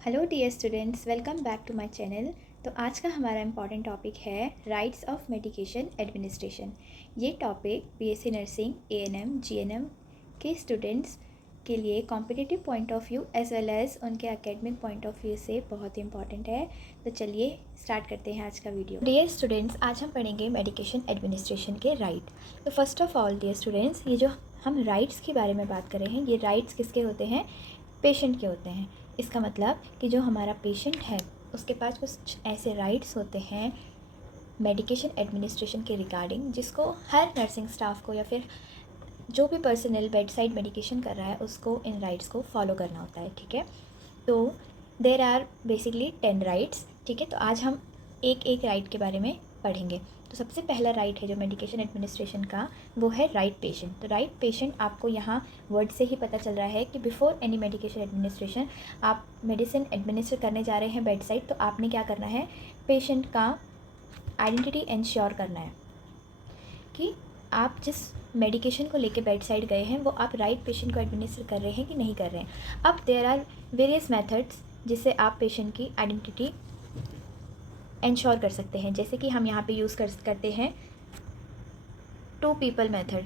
Hello dear students, welcome back to my channel. तो आज का हमारा इम्पॉर्टेंट टॉपिक है राइट्स ऑफ मेडिकेशन एडमिनिस्ट्रेशन। ये topic BSc nursing, ANM, GNM के स्टूडेंट्स के लिए competitive point of view as well as उनके एकेडमिक पॉइंट ऑफ व्यू से बहुत ही इंपॉर्टेंट है। तो चलिए स्टार्ट करते हैं आज का वीडियो। डियर स्टूडेंट्स, आज हम पढ़ेंगे मेडिकेशन एडमिनिस्ट्रेशन के राइट। तो first of all dear students, ये जो हम राइट्स के बारे में बात कर रहे हैं, ये राइट्स किसके होते हैं? पेशेंट के होते हैं। इसका मतलब कि जो हमारा पेशेंट है उसके पास कुछ ऐसे राइट्स होते हैं मेडिकेशन एडमिनिस्ट्रेशन के रिगार्डिंग, जिसको हर नर्सिंग स्टाफ को या फिर जो भी पर्सनल बेड साइड मेडिकेशन कर रहा है उसको इन राइट्स को फॉलो करना होता है। ठीक है, तो देर आर बेसिकली 10 राइट्स। ठीक है, तो आज हम एक एक राइट के बारे में पढ़ेंगे। तो सबसे पहला राइट है जो मेडिकेशन एडमिनिस्ट्रेशन का, वो है राइट पेशेंट। तो राइट पेशेंट आपको यहाँ वर्ड से ही पता चल रहा है कि बिफोर एनी मेडिकेशन एडमिनिस्ट्रेशन आप मेडिसिन एडमिनिस्टर करने जा रहे हैं बेड साइड, तो आपने क्या करना है? पेशेंट का आइडेंटिटी इंश्योर करना है कि आप जिस मेडिकेशन को लेके बेड साइड गए हैं वो आप राइट पेशेंट को एडमिनिस्टर कर रहे हैं कि नहीं कर रहे हैं। अब देयर आर वेरियस मेथड्स जिससे आप पेशेंट की आइडेंटिटी इंश्योर कर सकते हैं, जैसे कि हम यहाँ पे यूज़ करते हैं 2 पीपल मेथड।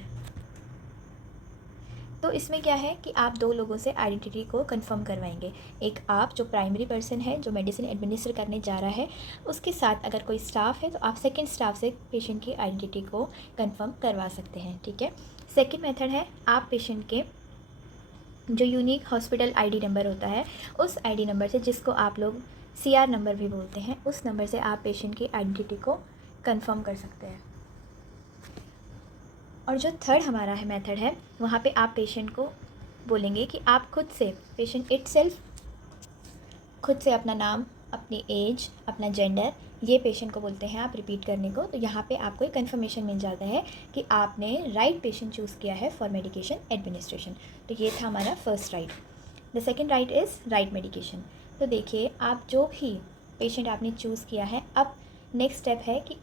तो इसमें क्या है कि आप 2 लोगों से आइडेंटिटी को कंफर्म करवाएंगे। एक आप जो प्राइमरी पर्सन है जो मेडिसिन एडमिनिस्टर करने जा रहा है, उसके साथ अगर कोई स्टाफ है तो आप सेकंड स्टाफ से पेशेंट की आइडेंटिटी को कंफर्म करवा सकते हैं। ठीक है, सेकंड मेथड है आप पेशेंट के जो यूनिक हॉस्पिटल आईडी नंबर होता है, उस आईडी नंबर से, जिसको आप लोग सीआर नंबर भी बोलते हैं, उस नंबर से आप पेशेंट की आइडेंटिटी को कंफर्म कर सकते हैं। और जो थर्ड हमारा है मेथड है, वहाँ पे आप पेशेंट को बोलेंगे कि आप खुद से, पेशेंट इटसेल्फ खुद से अपना नाम, अपनी एज, अपना जेंडर, ये पेशेंट को बोलते हैं आप रिपीट करने को। तो यहाँ पे आपको एक कन्फर्मेशन मिल जाता है कि आपने राइट पेशेंट चूज़ किया है फॉर मेडिकेशन एडमिनिस्ट्रेशन। तो ये था हमारा first right. The second right is right medication. तो देखिए, आप जो भी पेशेंट आपने चूज़ किया है, अब नेक्स्ट स्टेप है कि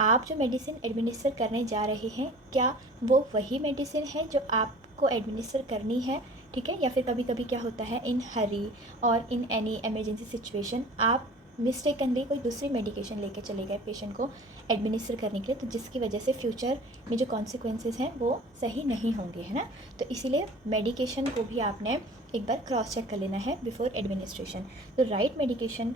आप जो मेडिसिन एडमिनिस्टर करने जा रहे हैं, क्या वो वही मेडिसिन है जो आपको एडमिनिस्टर करनी है? ठीक है, या फिर कभी कभी क्या होता है, इन हरी और इन एनी एमरजेंसी सिचुएशन आप मिस्टेकनली कोई दूसरी मेडिकेशन लेके चले गए पेशेंट को एडमिनिस्टर करने के लिए, तो जिसकी वजह से फ्यूचर में जो कॉन्सिक्वेंसेस हैं वो सही नहीं होंगे, है ना। तो इसीलिए मेडिकेशन को भी आपने एक बार क्रॉस चेक कर लेना है बिफोर एडमिनिस्ट्रेशन। तो राइट मेडिकेशन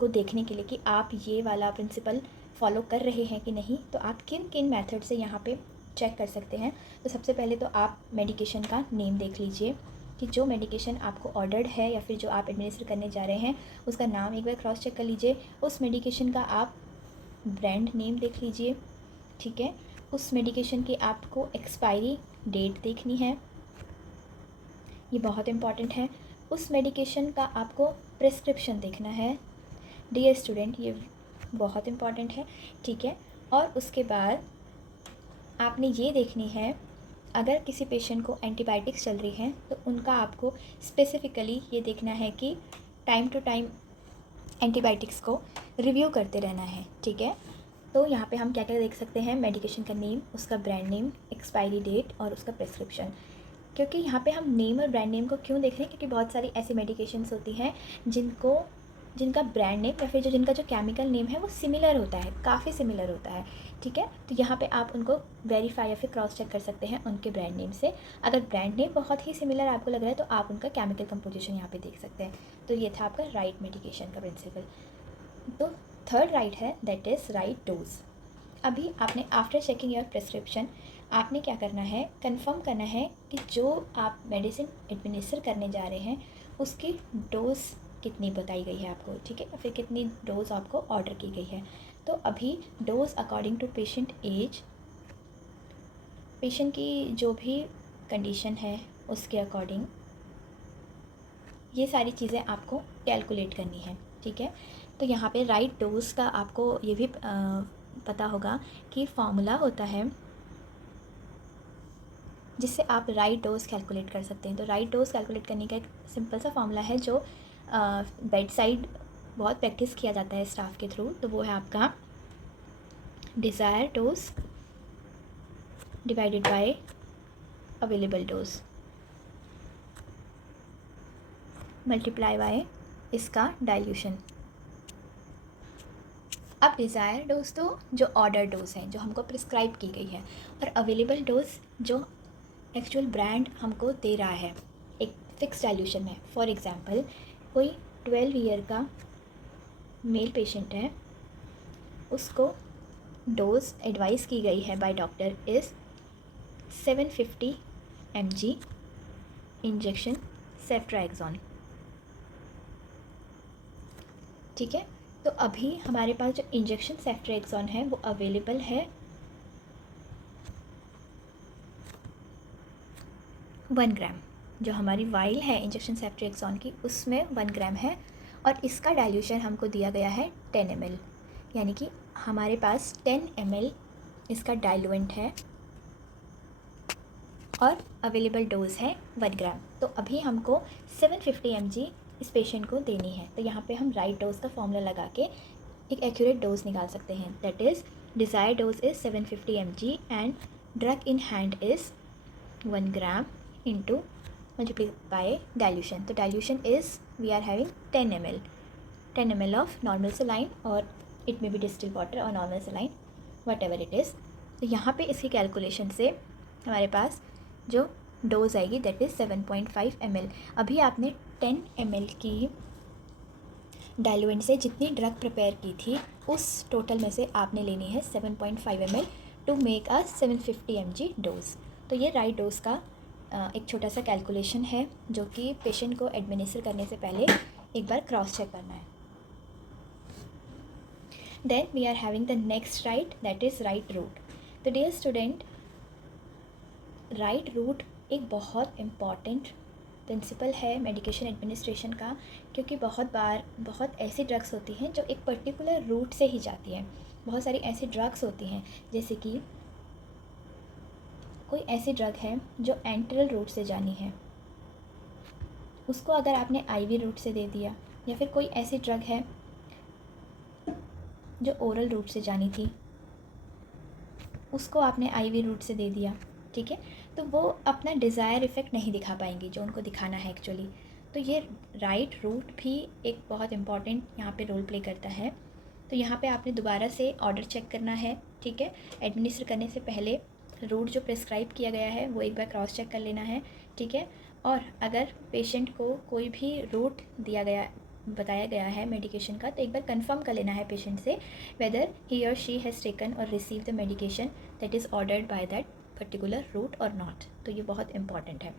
को देखने के लिए कि आप ये वाला प्रिंसिपल फॉलो कर रहे हैं कि नहीं, तो आप किन किन मेथड से यहाँ पे चेक कर सकते हैं। तो सबसे पहले तो आप मेडिकेशन का नेम देख लीजिए कि जो मेडिकेशन आपको ऑर्डर्ड है या फिर जो आप एडमिनिस्टर करने जा रहे हैं उसका नाम एक बार क्रॉस चेक कर लीजिए। उस मेडिकेशन का आप ब्रांड नेम देख लीजिए। ठीक है, उस मेडिकेशन की आपको एक्सपायरी डेट देखनी है, ये बहुत इंपॉर्टेंट है। उस मेडिकेशन का आपको प्रिस्क्रिप्शन देखना है डियर स्टूडेंट, ये बहुत इंपॉर्टेंट है। ठीक है, और उसके बाद आपने ये देखनी है, अगर किसी पेशेंट को एंटीबायोटिक्स चल रही हैं तो उनका आपको स्पेसिफ़िकली ये देखना है कि टाइम टू टाइम एंटीबायोटिक्स को रिव्यू करते रहना है। ठीक है, तो यहाँ पे हम क्या क्या देख सकते हैं? मेडिकेशन का नेम, उसका ब्रांड नेम, एक्सपायरी डेट और उसका प्रिस्क्रिप्शन। क्योंकि यहाँ पे हम नेम और ब्रांड नेम को क्यों देख रहे हैं? क्योंकि बहुत सारी ऐसी मेडिकेशंस होती हैं जिनका ब्रांड नेम या फिर जिनका जो केमिकल नेम है वो सिमिलर होता है, काफ़ी सिमिलर होता है। ठीक है, तो यहाँ पे आप उनको वेरीफाई या फिर क्रॉस चेक कर सकते हैं उनके ब्रांड नेम से। अगर ब्रांड नेम बहुत ही सिमिलर आपको लग रहा है तो आप उनका केमिकल कंपोजिशन यहाँ पे देख सकते हैं। तो ये था आपका राइट मेडिकेशन का प्रिंसिपल। तो थर्ड राइट है, दैट इज़ राइट डोज। अभी आपने आफ्टर चेकिंग योर प्रिस्क्रिप्शन आपने क्या करना है? कंफर्म करना है कि जो आप मेडिसिन एडमिनिस्टर करने जा रहे हैं उसकी डोज कितनी बताई गई है आपको। ठीक है, फिर कितनी डोज आपको ऑर्डर की गई है। तो अभी dose according to patient age, patient की जो भी कंडीशन है उसके अकॉर्डिंग ये सारी चीज़ें आपको कैलकुलेट करनी है। ठीक है, तो यहाँ पे राइट डोज का आपको ये भी पता होगा कि फॉर्मूला होता है जिससे आप राइट डोज कैलकुलेट कर सकते हैं। तो राइट डोज कैलकुलेट करने का एक सिंपल सा फॉर्मूला है जो बेड साइड बहुत प्रैक्टिस किया जाता है स्टाफ के थ्रू। तो वो है आपका desire dose divided by available dose. Multiply by इसका डाइल्यूशन। अब डिज़ायर डोज तो जो ऑर्डर डोज है, जो हमको प्रिस्क्राइब की गई है, और अवेलेबल डोज जो एक्चुअल ब्रांड हमको दे रहा है एक फिक्स डाइल्यूशन में। फॉर एग्ज़ाम्पल, कोई 12 ईयर का मेल पेशेंट है, उसको डोज एडवाइस की गई है by doctor is 750 mg injection ceftriaxone. ठीक है, तो अभी हमारे पास जो इंजेक्शन सेफ्ट्राएक्सोन है वो अवेलेबल है 1 ग्राम। जो हमारी वाइल है इंजेक्शन सेफ्ट्राएक्सोन की, उसमें 1 ग्राम है, और इसका डाइल्यूशन हमको दिया गया है 10 ml, यानी कि हमारे पास 10 ml इसका डाइल्यूएंट है और अवेलेबल डोज है 1 ग्राम। तो अभी हमको 750 mg इस पेशेंट को देनी है। तो यहाँ पे हम राइट डोज का फॉर्मूला लगा के एक एक्यूरेट डोज निकाल सकते हैं। That is desired dose is 750 mg and drug in hand is 1 gram into multiply by dilution. तो dilution is we are having 10 ml of normal saline, और it may be distil water और normal saline, whatever it is. तो यहाँ पे इसकी calculation से हमारे पास जो डोज आएगी दैट इज़ 7.5 ml। अभी आपने 10 ml की डाइल्यूएंट से जितनी ड्रग प्रिपेयर की थी उस टोटल में से आपने लेनी है 7.5 ml to make a 750 mg dose. तो ये राइट डोज का एक छोटा सा कैलकुलेशन है जो कि पेशेंट को एडमिनिस्टर करने से पहले एक बार क्रॉस चेक करना है। Then we are having the next right, that is right route. तो डियर स्टूडेंट, राइट रूट एक बहुत इम्पॉर्टेंट प्रिंसिपल है मेडिकेशन एडमिनिस्ट्रेशन का, क्योंकि बहुत बार बहुत ऐसी ड्रग्स होती हैं जो एक पर्टिकुलर रूट से ही जाती हैं। बहुत सारी ऐसी ड्रग्स होती हैं, जैसे कि कोई ऐसी ड्रग है जो एंट्रल रूट से जानी है, उसको अगर आपने आईवी रूट से दे दिया, या फिर कोई ऐसी ड्रग है जो ओरल रूट से जानी थी, उसको आपने आईवी रूट से दे दिया, ठीक है, तो वो अपना डिज़ायर इफ़ेक्ट नहीं दिखा पाएंगी जो उनको दिखाना है एक्चुअली। तो ये राइट रूट भी एक बहुत इंपॉर्टेंट यहाँ पे रोल प्ले करता है। तो यहाँ पे आपने दोबारा से ऑर्डर चेक करना है, ठीक है, एडमिनिस्टर करने से पहले रूट जो प्रिस्क्राइब किया गया है वो एक बार क्रॉस चेक कर लेना है, ठीक है। और अगर पेशेंट को कोई भी रूट बताया गया है मेडिकेशन का, तो एक बार कंफर्म कर लेना है पेशेंट से whether he or she has taken or receive the medication that is ordered by that particular route or not. तो ये बहुत इंपॉर्टेंट है।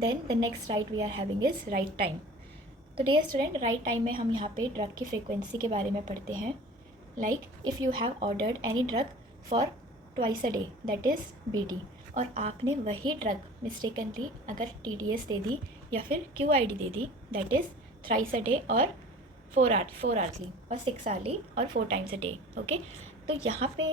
Then the next right we are having is right time. तो dear student, right time में हम यहाँ पे drug की फ्रीक्वेंसी के बारे में पढ़ते हैं। Like if you have ordered any drug for twice a day, that is BD, और आपने वही ड्रग मिस्टेकनली अगर TDS दे दी या फिर QID they the, that is thrice a day और 4 आवर्सली और 6 आवर्ली और 4 टाइम्स अ डे। ओके, तो यहाँ पे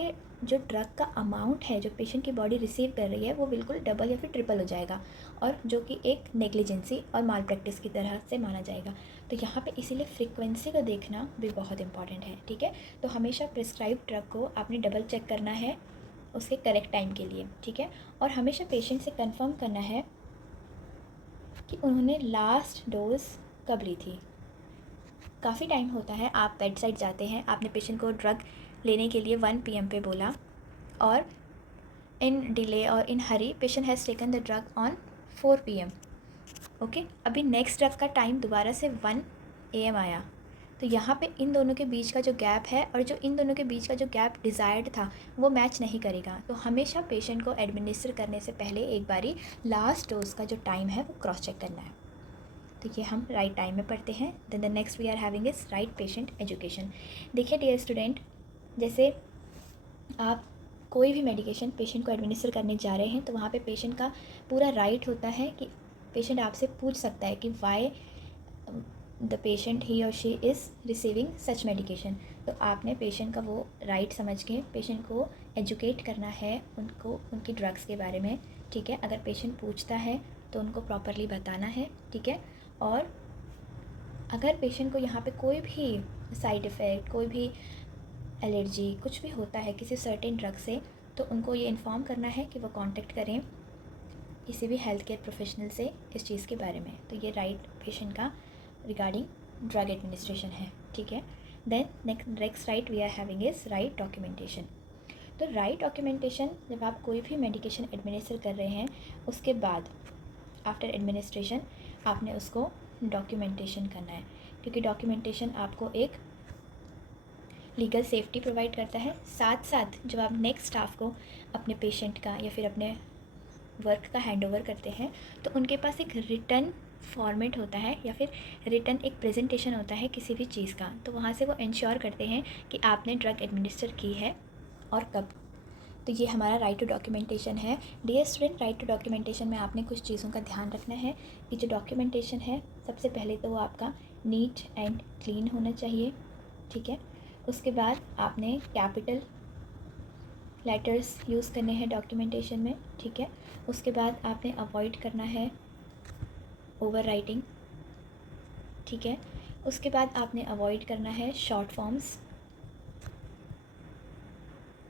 जो ड्रग का अमाउंट है जो पेशेंट की बॉडी रिसीव कर रही है वो बिल्कुल डबल या फिर ट्रिपल हो जाएगा, और जो कि एक नेग्लिजेंसी और माल प्रैक्टिस की तरह से माना जाएगा। तो यहाँ पे इसीलिए फ्रीक्वेंसी को देखना भी बहुत इंपॉर्टेंट है, ठीक है। तो हमेशा प्रिस्क्राइब ड्रग को आपने डबल चेक करना है उसके करेक्ट टाइम के लिए, ठीक है। और हमेशा पेशेंट से कंफर्म करना है कि उन्होंने लास्ट डोज कब ली थी। काफ़ी टाइम होता है आप बेड साइड जाते हैं, आपने पेशेंट को ड्रग लेने के लिए 1 PM पे बोला, और इन डिले और in hurry patient has taken the drug on 4 PM। Okay, अभी नेक्स्ट ड्रग का टाइम दोबारा से 1 AM आया, तो यहाँ पे इन दोनों के बीच का जो गैप है और जो इन दोनों के बीच का जो गैप डिज़ायर्ड था वो मैच नहीं करेगा। तो हमेशा पेशेंट को एडमिनिस्टर करने से पहले एक बारी लास्ट डोज का जो टाइम है वो क्रॉस चेक करना है। तो ये हम राइट टाइम में पढ़ते हैं। Then the next we are having is right patient education. देखिए डियर स्टूडेंट, जैसे आप कोई भी मेडिकेशन पेशेंट को एडमिनिस्टर करने जा रहे हैं तो वहाँ पे पेशेंट का पूरा राइट होता है कि पेशेंट आपसे पूछ सकता है कि why the patient he or she is receiving such medication. तो आपने पेशेंट का वो राइट समझ के पेशेंट को एजुकेट करना है, उनको उनकी ड्रग्स के बारे में, ठीक है। अगर पेशेंट पूछता है तो उनको प्रॉपरली बताना है, ठीक है। और अगर पेशेंट को यहाँ पे कोई भी साइड इफ़ेक्ट, कोई भी एलर्जी कुछ भी होता है किसी सर्टेन ड्रग से, तो उनको ये इन्फॉर्म करना है कि वो कांटेक्ट करें किसी भी हेल्थ केयर प्रोफेशनल से इस चीज़ के बारे में। तो ये राइट पेशेंट का रिगार्डिंग ड्रग एडमिनिस्ट्रेशन है, ठीक है। Then next right we are having is right documentation. तो राइट डॉक्यूमेंटेशन, जब आप कोई भी मेडिकेशन एडमिनिस्टर कर रहे हैं उसके बाद आफ्टर एडमिनिस्ट्रेशन आपने उसको डॉक्यूमेंटेशन करना है, क्योंकि डॉक्यूमेंटेशन आपको एक लीगल सेफ्टी प्रोवाइड करता है। साथ साथ जब आप नेक्स्ट स्टाफ को अपने पेशेंट का या फिर अपने वर्क का हैंड ओवर करते हैं तो उनके पास एक रिटर्न फॉर्मेट होता है या फिर रिटर्न एक प्रेजेंटेशन होता है किसी भी चीज़ का, तो वहाँ से वो इंश्योर करते हैं कि आपने ड्रग एडमिनिस्टर की है और कब। तो ये हमारा राइट टू डॉक्यूमेंटेशन है। Dear student, right to documentation में आपने कुछ चीज़ों का ध्यान रखना है कि जो डॉक्यूमेंटेशन है सबसे पहले तो वो आपका नीट एंड क्लीन होना चाहिए, ठीक है। उसके बाद आपने कैपिटल लेटर्स यूज़ करने हैं डॉक्यूमेंटेशन में, ठीक है। उसके बाद आपने अवॉइड करना है ओवर राइटिंग, ठीक है। उसके बाद आपने अवॉइड करना है शॉर्ट फॉर्म्स,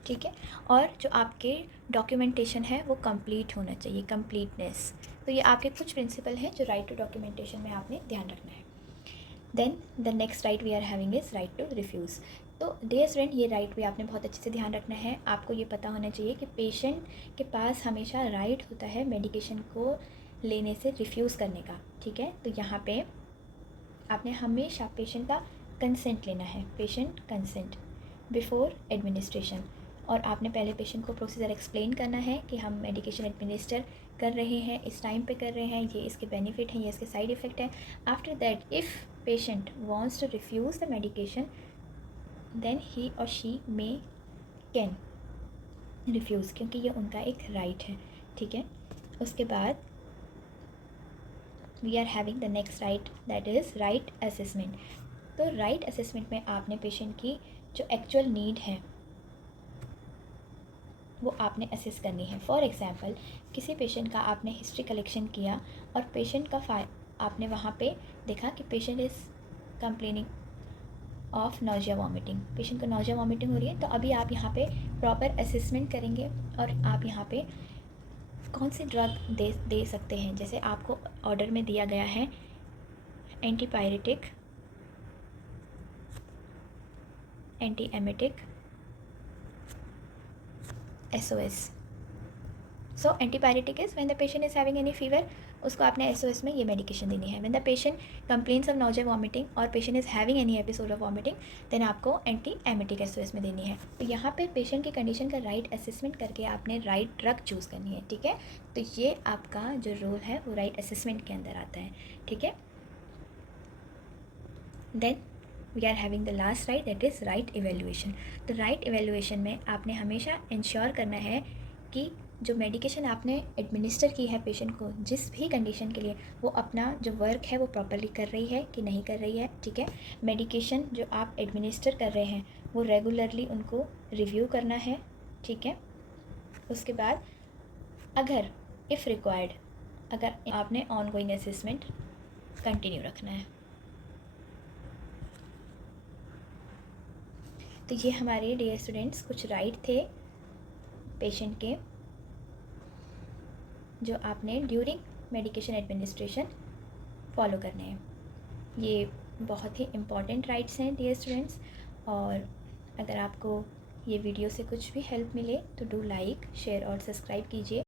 ठीक है। और जो आपके डॉक्यूमेंटेशन है वो कंप्लीट होना चाहिए, कंप्लीटनेस। तो ये आपके कुछ प्रिंसिपल हैं जो राइट टू डॉक्यूमेंटेशन में आपने ध्यान रखना है। Then the next right we are having is right to refuse. तो डियर स्टूडेंट, ये राइट भी आपने बहुत अच्छे से ध्यान रखना है। आपको ये पता होना चाहिए कि पेशेंट के पास हमेशा राइट होता है मेडिकेशन को लेने से रिफ्यूज़ करने का, ठीक है। तो यहाँ पे आपने हमेशा पेशेंट का कंसेंट लेना है, पेशेंट कंसेंट बिफोर एडमिनिस्ट्रेशन। और आपने पहले पेशेंट को प्रोसीजर एक्सप्लेन करना है कि हम मेडिकेशन एडमिनिस्टर कर रहे हैं, इस टाइम पे कर रहे हैं, ये इसके बेनिफिट हैं, ये इसके साइड इफ़ेक्ट हैं। After that if patient wants to refuse the medication then he or she may can refuse, क्योंकि ये उनका एक राइट है, ठीक है। उसके बाद we are having the next right, that is right assessment. तो राइट असेसमेंट में आपने पेशेंट की जो एक्चुअल नीड है वो आपने असेस करनी है। फॉर एग्ज़ाम्पल, किसी पेशेंट का आपने हिस्ट्री कलेक्शन किया और पेशेंट का आपने वहाँ पे देखा कि patient is complaining of nausea vomiting, patient को नोजिया वॉमिटिंग हो रही है। तो अभी आप यहाँ पे प्रॉपर असेसमेंट करेंगे और आप यहाँ पे कौन सी ड्रग दे सकते हैं। जैसे आपको ऑर्डर में दिया गया है antipyretic, antiemetic, SOS। So antipyretic is when the patient is having any fever, उसको आपने SOS में ये मेडिकेशन देनी है। When the patient complains of nausea vomiting और patient is having any episode of vomiting then आपको antiemetic SOS में देनी है। तो यहाँ पे पेशेंट की कंडीशन का राइट असेसमेंट करके आपने राइट ड्रग चूज़ करनी है, ठीक है। तो ये आपका जो रोल है वो राइट असेसमेंट के अंदर आता है, ठीक है। Then we are having the last right, that is right evaluation. तो राइट इवेल्युएशन में आपने हमेशा इंश्योर करना है कि जो मेडिकेशन आपने एडमिनिस्टर की है पेशेंट को जिस भी कंडीशन के लिए, वो अपना जो वर्क है वो प्रॉपरली कर रही है कि नहीं कर रही है, ठीक है। मेडिकेशन जो आप एडमिनिस्टर कर रहे हैं वो रेगुलरली उनको रिव्यू करना है, ठीक है। उसके बाद अगर इफ़ रिक्वायर्ड, अगर आपने ऑनगोइंग असेसमेंट कंटिन्यू रखना है। तो ये हमारे डियर स्टूडेंट्स कुछ राइट थे पेशेंट के जो आपने ड्यूरिंग मेडिकेशन एडमिनिस्ट्रेशन फॉलो करने हैं। ये बहुत ही इम्पॉर्टेंट राइट्स हैं डियर स्टूडेंट्स। और अगर आपको ये वीडियो से कुछ भी हेल्प मिले तो डू लाइक, शेयर और सब्सक्राइब कीजिए।